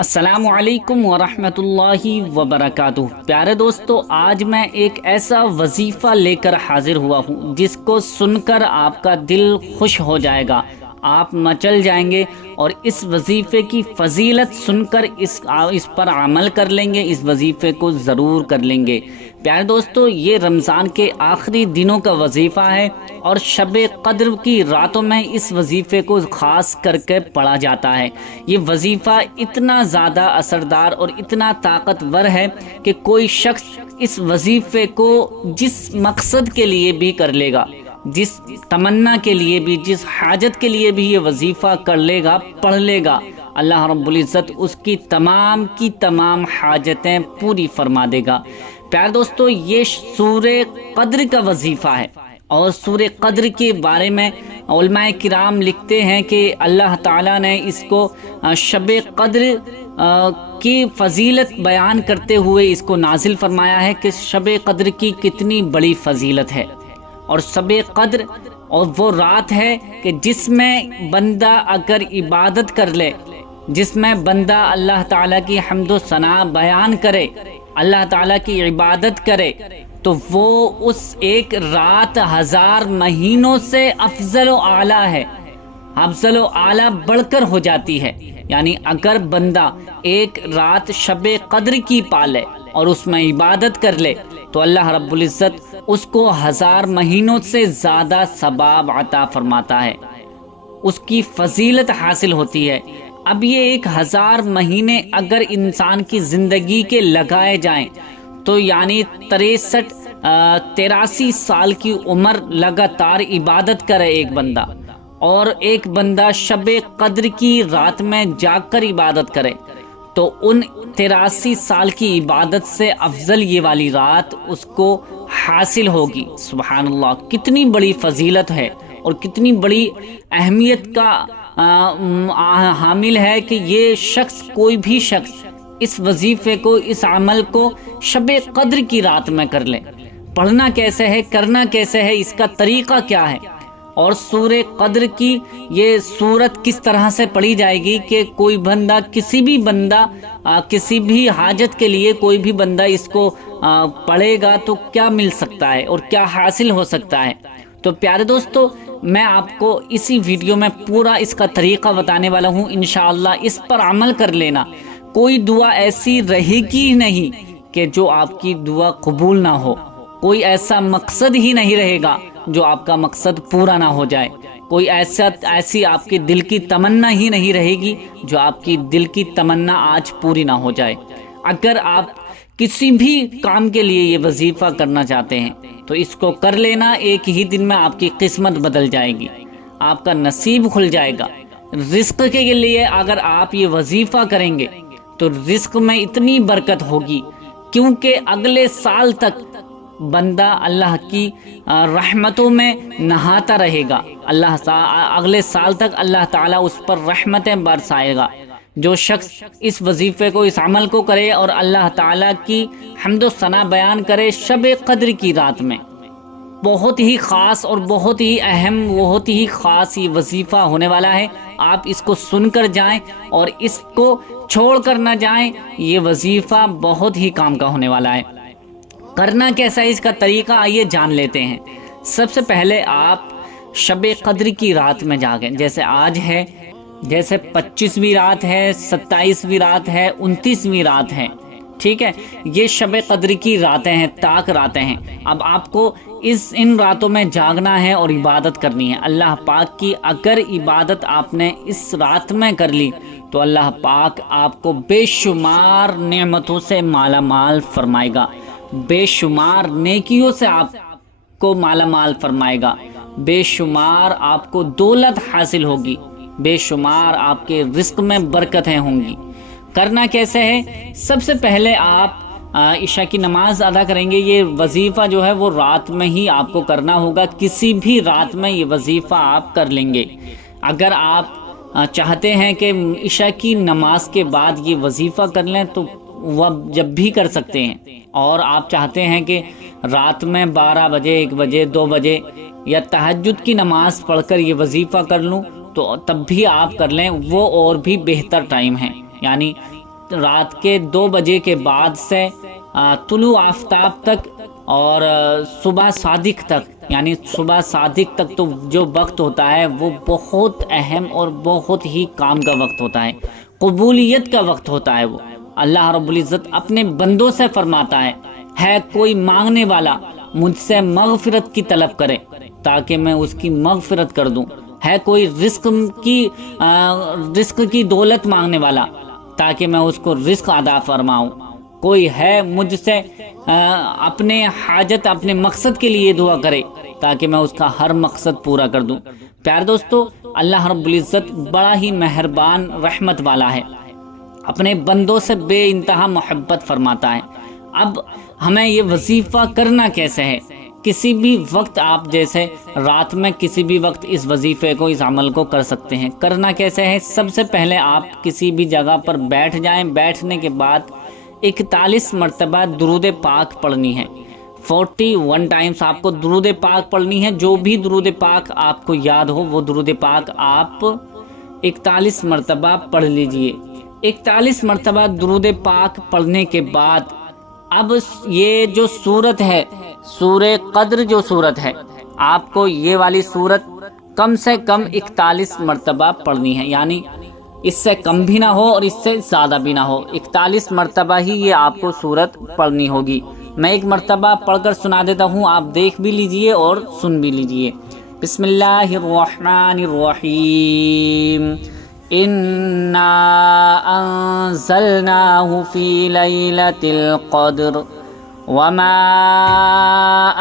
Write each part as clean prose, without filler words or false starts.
السلام علیکم ورحمۃ اللہ وبرکاتہ۔ پیارے دوستو، آج میں ایک ایسا وظیفہ لے کر حاضر ہوا ہوں جس کو سن کر آپ کا دل خوش ہو جائے گا، آپ مچل جائیں گے اور اس وظیفے کی فضیلت سن کر اس پر عمل کر لیں گے، اس وظیفے کو ضرور کر لیں گے۔ پیارے دوستو، یہ رمضان کے آخری دنوں کا وظیفہ ہے اور شب قدر کی راتوں میں اس وظیفے کو خاص کر کے پڑھا جاتا ہے۔ یہ وظیفہ اتنا زیادہ اثردار اور اتنا طاقتور ہے کہ کوئی شخص اس وظیفے کو جس مقصد کے لیے بھی کر لے گا، جس تمنا کے لیے بھی، جس حاجت کے لیے بھی یہ وظیفہ کر لے گا، پڑھ لے گا، اللہ رب العزت اس کی تمام حاجتیں پوری فرما دے گا۔ پیارے دوستو، یہ سورہ قدر کا وظیفہ ہے اور سورہ قدر کے بارے میں علماء کرام لکھتے ہیں کہ اللہ تعالیٰ نے اس کو شب قدر کی فضیلت بیان کرتے ہوئے اس کو نازل فرمایا ہے کہ شب قدر کی کتنی بڑی فضیلت ہے۔ اور شب قدر اور وہ رات ہے کہ جس میں بندہ اگر عبادت کر لے، جس میں بندہ اللہ تعالیٰ کی حمد و ثنا بیان کرے، اللہ تعالیٰ کی عبادت کرے، تو وہ اس ایک رات 1000 مہینوں سے افضل و اعلیٰ ہے، افضل و اعلیٰ بڑھ کر ہو جاتی ہے۔ یعنی اگر بندہ ایک رات شب قدر کی پالے اور اس میں عبادت کر لے تو اللہ رب العزت اس کو 1000 مہینوں سے زیادہ ثواب عطا فرماتا ہے، اس کی فضیلت حاصل ہوتی ہے۔ اب یہ 1000 مہینے اگر انسان کی زندگی کے لگائے جائیں تو یعنی 83 سال کی عمر لگاتار عبادت کرے ایک بندہ، اور ایک بندہ شب قدر کی رات میں جاگ کر عبادت کرے تو ان 83 سال کی عبادت سے افضل یہ والی رات اس کو حاصل ہوگی۔ سبحان اللہ، کتنی بڑی فضیلت ہے اور کتنی بڑی اہمیت کا حامل ہے کہ یہ شخص، کوئی بھی شخص اس وظیفے کو، اس عمل کو شب قدر کی رات میں کر لے۔ پڑھنا کیسے ہے، کرنا کیسے ہے، اس کا طریقہ کیا ہے، اور سورہ قدر کی یہ سورت کس طرح سے پڑھی جائے گی کہ کوئی بندہ، کسی بھی حاجت کے لیے کوئی بھی بندہ اس کو پڑھے گا تو کیا مل سکتا ہے اور کیا حاصل ہو سکتا ہے۔ تو پیارے دوستو، میں آپ کو اسی ویڈیو میں پورا اس کا طریقہ بتانے والا ہوں، انشاءاللہ اس پر عمل کر لینا۔ کوئی دعا ایسی رہے گی نہیں کہ جو آپ کی دعا قبول نہ ہو، کوئی ایسا مقصد ہی نہیں رہے گا جو آپ کا مقصد پورا نہ ہو جائے، کوئی ایسی آپ کے دل کی تمنا ہی نہیں رہے گی جو آپ کی دل کی تمنا آج پوری نہ ہو جائے۔ اگر آپ کسی بھی کام کے لیے یہ وظیفہ کرنا چاہتے ہیں تو اس کو کر لینا، ایک ہی دن میں آپ کی قسمت بدل جائے گی، آپ کا نصیب کھل جائے گا۔ رزق کے لیے اگر آپ یہ وظیفہ کریں گے تو رزق میں اتنی برکت ہوگی، کیونکہ اگلے سال تک بندہ اللہ کی رحمتوں میں نہاتا رہے گا، اگلے سال تک اللہ تعالیٰ اس پر رحمتیں برسائے گا۔ جو شخص اس وظیفے کو، اس عمل کو کرے اور اللہ تعالیٰ کی حمد و ثنا بیان کرے شب قدر کی رات میں، بہت ہی خاص اور بہت ہی اہم، بہت ہی خاص یہ وظیفہ ہونے والا ہے۔ آپ اس کو سن کر جائیں اور اس کو چھوڑ کر نہ جائیں، یہ وظیفہ بہت ہی کام کا ہونے والا ہے۔ کرنا کیسا ہے، اس کا طریقہ آئیے جان لیتے ہیں۔ سب سے پہلے آپ شب قدر کی رات میں جاگیں، جیسے آج ہے، جیسے 25ویں رات ہے، 27ویں رات ہے، 29ویں رات ہے، ٹھیک ہے، یہ شب قدر کی راتیں ہیں، طاق راتیں ہیں۔ اب آپ کو ان راتوں میں جاگنا ہے اور عبادت کرنی ہے اللہ پاک کی۔ اگر عبادت آپ نے اس رات میں کر لی تو اللہ پاک آپ کو بے شمار نعمتوں سے مالا مال فرمائے گا، بے شمار نیکیوں سے آپ کو مالا مال فرمائے گا، بے شمار آپ کو دولت حاصل ہوگی، بے شمار آپ کے رزق میں برکتیں ہوں گی۔ کرنا کیسے ہے، سب سے پہلے آپ عشاء کی نماز ادا کریں گے۔ یہ وظیفہ جو ہے وہ رات میں ہی آپ کو کرنا ہوگا، کسی بھی رات میں یہ وظیفہ آپ کر لیں گے۔ اگر آپ چاہتے ہیں کہ عشاء کی نماز کے بعد یہ وظیفہ کر لیں تو وہ جب بھی کر سکتے ہیں، اور آپ چاہتے ہیں کہ رات میں 12 بجے، 1 بجے، 2 بجے یا تہجد کی نماز پڑھ کر یہ وظیفہ کر لوں تو تب بھی آپ کر لیں، وہ اور بھی بہتر ٹائم ہے۔ یعنی رات کے 2 بجے کے بعد سے طلوع آفتاب تک اور صبح صادق تک، یعنی صبح صادق تک تو جو وقت ہوتا ہے وہ بہت اہم اور بہت ہی کام کا وقت ہوتا ہے، قبولیت کا وقت ہوتا ہے۔ وہ اللہ رب العزت اپنے بندوں سے فرماتا ہے کوئی مانگنے والا مجھ سے مغفرت کی طلب کرے تاکہ میں اس کی مغفرت کر دوں، ہے کوئی رزق کی دولت مانگنے والا تاکہ میں اس کو رزق عطا فرماؤں، کوئی ہے مجھ سے اپنے حاجت اپنے مقصد کے لیے دعا کرے تاکہ میں اس کا ہر مقصد پورا کر دوں۔ پیارے دوستو، اللہ رب العزت بڑا ہی مہربان رحمت والا ہے، اپنے بندوں سے بے انتہا محبت فرماتا ہے۔ اب ہمیں یہ وظیفہ کرنا کیسے ہے؟ کسی بھی وقت آپ جیسے رات میں کسی بھی وقت اس وظیفے کو، اس عمل کو کر سکتے ہیں۔ کرنا کیسے ہے؟ سب سے پہلے آپ کسی بھی جگہ پر بیٹھ جائیں، بیٹھنے کے بعد 41 مرتبہ درود پاک پڑھنی ہے۔ 41 ٹائمز آپ کو درود پاک پڑھنی ہے۔ جو بھی درود پاک آپ کو یاد ہو وہ درود پاک آپ 41 مرتبہ پڑھ لیجئے۔ 41 مرتبہ درود پاک پڑھنے کے بعد اب یہ جو سورت ہے، سورہ قدر جو سورت ہے، آپ کو یہ والی سورت کم سے کم 41 مرتبہ پڑھنی ہے، یعنی اس سے کم بھی نہ ہو اور اس سے زیادہ بھی نہ ہو، 41 مرتبہ ہی یہ آپ کو سورت پڑھنی ہوگی۔ میں ایک مرتبہ پڑھ کر سنا دیتا ہوں، آپ دیکھ بھی لیجئے اور سن بھی لیجئے۔ بسم اللہ الرحمن الرحیم، اِنَّا أَنزَلْنَاهُ فِي لَيْلَةِ الْقَدْرِ وَمَا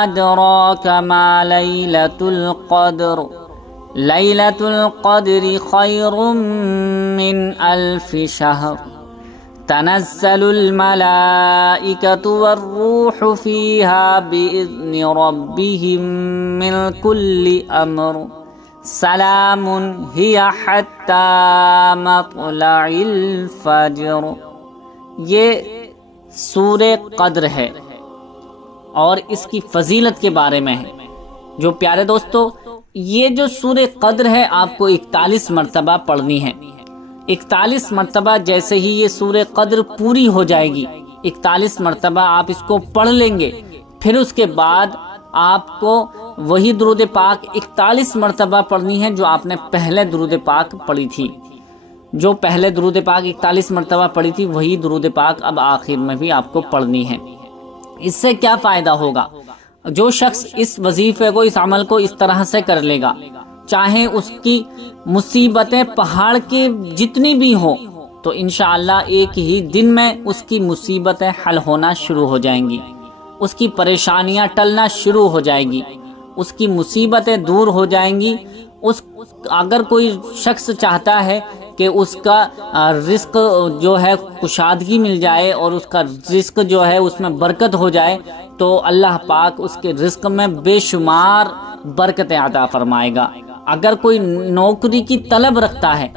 أَدْرَاكَ مَا لَيْلَةُ الْقَدْرِ لَيْلَةُ الْقَدْرِ خَيْرٌ مِّنْ أَلْفِ شَهْرٍ تَنَزَّلُ الْمَلَائِكَةُ وَالرُّوحُ فِيهَا بِإِذْنِ رَبِّهِم مِّن كُلِّ أَمْرٍ سلام ہی حتی مطلع الفجر۔ یہ سورہ قدر ہے اور اس کی فضیلت کے بارے میں ہے۔ جو پیارے دوستو، یہ جو سورہ قدر ہے آپ کو 41 مرتبہ پڑھنی ہے۔ 41 مرتبہ جیسے ہی یہ سورہ قدر پوری ہو جائے گی، 41 مرتبہ آپ اس کو پڑھ لیں گے، پھر اس کے بعد آپ کو وہی درود پاک 41 مرتبہ پڑھنی ہے جو آپ نے پہلے درود پاک پڑھی تھی۔ جو پہلے درود پاک 41 مرتبہ پڑھی تھی وہی درود پاک اب آخر میں بھی آپ کو پڑھنی ہے۔ اس سے کیا فائدہ ہوگا؟ جو شخص اس وظیفے کو، اس عمل کو اس طرح سے کر لے گا، چاہے اس کی مصیبتیں پہاڑ کے جتنی بھی ہوں تو انشاءاللہ ایک ہی دن میں اس کی مصیبتیں حل ہونا شروع ہو جائیں گی، اس کی پریشانیاں ٹلنا شروع ہو جائیں گی، اس کی مصیبتیں دور ہو جائیں گی۔ اگر کوئی شخص چاہتا ہے کہ اس کا رزق جو ہے کشادگی مل جائے اور اس کا رزق جو ہے اس میں برکت ہو جائے تو اللہ پاک اس کے رزق میں بے شمار برکتیں عطا فرمائے گا۔ اگر کوئی نوکری کی طلب رکھتا ہے،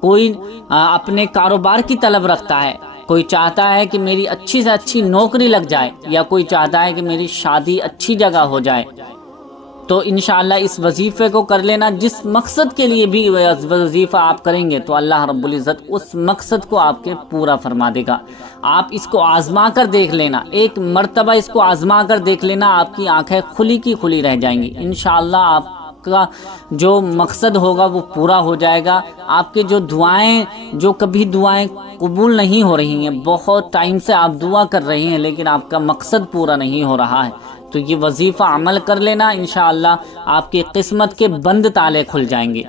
کوئی اپنے کاروبار کی طلب رکھتا ہے، کوئی چاہتا ہے کہ میری اچھی سے اچھی نوکری لگ جائے، یا کوئی چاہتا ہے کہ میری شادی اچھی جگہ ہو جائے، تو انشاءاللہ اس وظیفے کو کر لینا۔ جس مقصد کے لیے بھی وظیفہ آپ کریں گے تو اللہ رب العزت اس مقصد کو آپ کے پورا فرما دے گا۔ آپ اس کو آزما کر دیکھ لینا، ایک مرتبہ اس کو آزما کر دیکھ لینا، آپ کی آنکھیں کھلی کی کھلی رہ جائیں گی۔ انشاءاللہ آپ کا جو مقصد ہوگا وہ پورا ہو جائے گا۔ آپ کے جو دعائیں، جو کبھی دعائیں قبول نہیں ہو رہی ہیں، بہت ٹائم سے آپ دعا کر رہے ہیں لیکن آپ کا مقصد پورا نہیں ہو رہا ہے، تو یہ وظیفہ عمل کر لینا، انشاءاللہ آپ کی قسمت کے بند تالے کھل جائیں گے،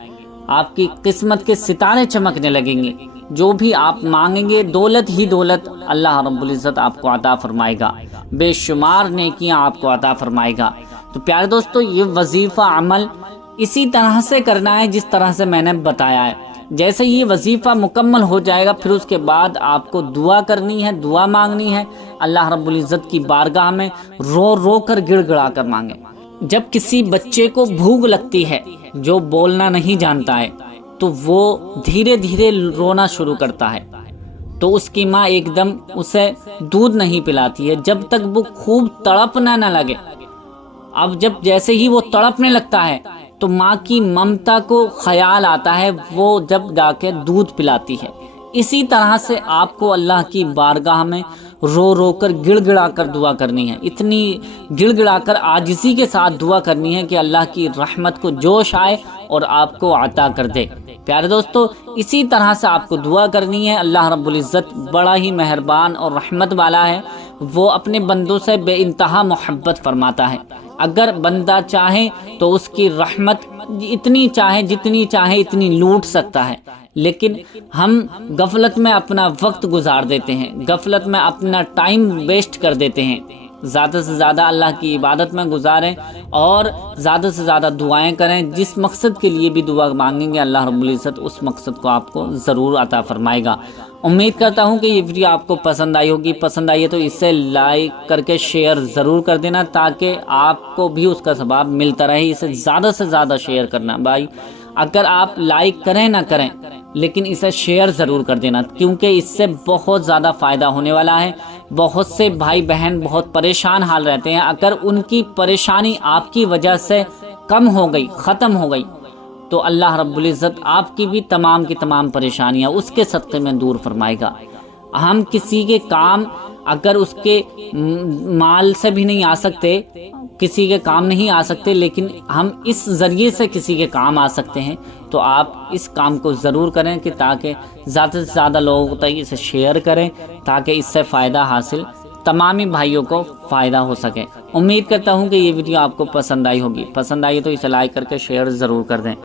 آپ کی قسمت کے ستارے چمکنے لگیں گے۔ جو بھی آپ مانگیں گے، دولت ہی دولت اللہ رب العزت آپ کو عطا فرمائے گا، بے شمار نیکیاں آپ کو عطا فرمائے گا۔ تو پیارے دوستو، یہ وظیفہ عمل اسی طرح سے کرنا ہے جس طرح سے میں نے بتایا ہے۔ جیسے یہ وظیفہ مکمل ہو جائے گا پھر اس کے بعد آپ کو دعا کرنی ہے، دعا مانگنی ہے، اللہ رب العزت کی بارگاہ میں رو رو کر گڑ گڑا کر مانگیں۔ جب کسی بچے کو بھوک لگتی ہے جو بولنا نہیں جانتا ہے تو وہ دھیرے دھیرے رونا شروع کرتا ہے، تو اس کی ماں ایک دم اسے دودھ نہیں پلاتی ہے جب تک وہ خوب تڑپنے نہ لگے۔ اب جب جیسے ہی وہ تڑپنے لگتا ہے تو ماں کی ممتا کو خیال آتا ہے، وہ جب جا کے دودھ پلاتی ہے۔ اسی طرح سے آپ کو اللہ کی بارگاہ میں رو رو کر گڑ گڑا کر دعا کرنی ہے، اتنی گڑ گڑا کر عاجزی کے ساتھ دعا کرنی ہے کہ اللہ کی رحمت کو جوش آئے اور آپ کو عطا کر دے۔ پیارے دوستو، اسی طرح سے آپ کو دعا کرنی ہے۔ اللہ رب العزت بڑا ہی مہربان اور رحمت والا ہے، وہ اپنے بندوں سے بے انتہا محبت فرماتا ہے۔ اگر بندہ چاہے تو اس کی رحمت اتنی چاہے جتنی چاہے اتنی لوٹ سکتا ہے، لیکن ہم غفلت میں اپنا وقت گزار دیتے ہیں، غفلت میں اپنا ٹائم ویسٹ کر دیتے ہیں۔ زیادہ سے زیادہ اللہ کی عبادت میں گزاریں اور زیادہ سے زیادہ دعائیں کریں۔ جس مقصد کے لیے بھی دعا مانگیں گے اللہ رب العزت اس مقصد کو آپ کو ضرور عطا فرمائے گا۔ امید کرتا ہوں کہ یہ ویڈیو آپ کو پسند آئی ہوگی، پسند آئی ہے تو اسے لائک کر کے شیئر ضرور کر دینا تاکہ آپ کو بھی اس کا ثواب ملتا رہے۔ اسے زیادہ سے زیادہ شیئر کرنا بھائی، اگر آپ لائک کریں نہ کریں لیکن اسے شیئر ضرور کر دینا، کیونکہ اس سے بہت زیادہ فائدہ ہونے والا ہے۔ بہت سے بھائی بہن بہت پریشان حال رہتے ہیں، اگر ان کی پریشانی آپ کی وجہ سے کم ہو گئی، ختم ہو گئی، تو اللہ رب العزت آپ کی بھی تمام کی تمام پریشانیاں اس کے صدقے میں دور فرمائے گا۔ ہم کسی کے کام اگر اس کے مال سے بھی نہیں آ سکتے، کسی کے کام نہیں آ سکتے، لیکن ہم اس ذریعے سے کسی کے کام آ سکتے ہیں، تو آپ اس کام کو ضرور کریں کہ تاکہ زیادہ سے زیادہ لوگوں تک اسے شیئر کریں تاکہ اس سے فائدہ حاصل تمامی بھائیوں کو فائدہ ہو سکے۔ امید کرتا ہوں کہ یہ ویڈیو آپ کو پسند آئی ہوگی، پسند آئی تو اسے لائک کر کے شیئر ضرور کر دیں۔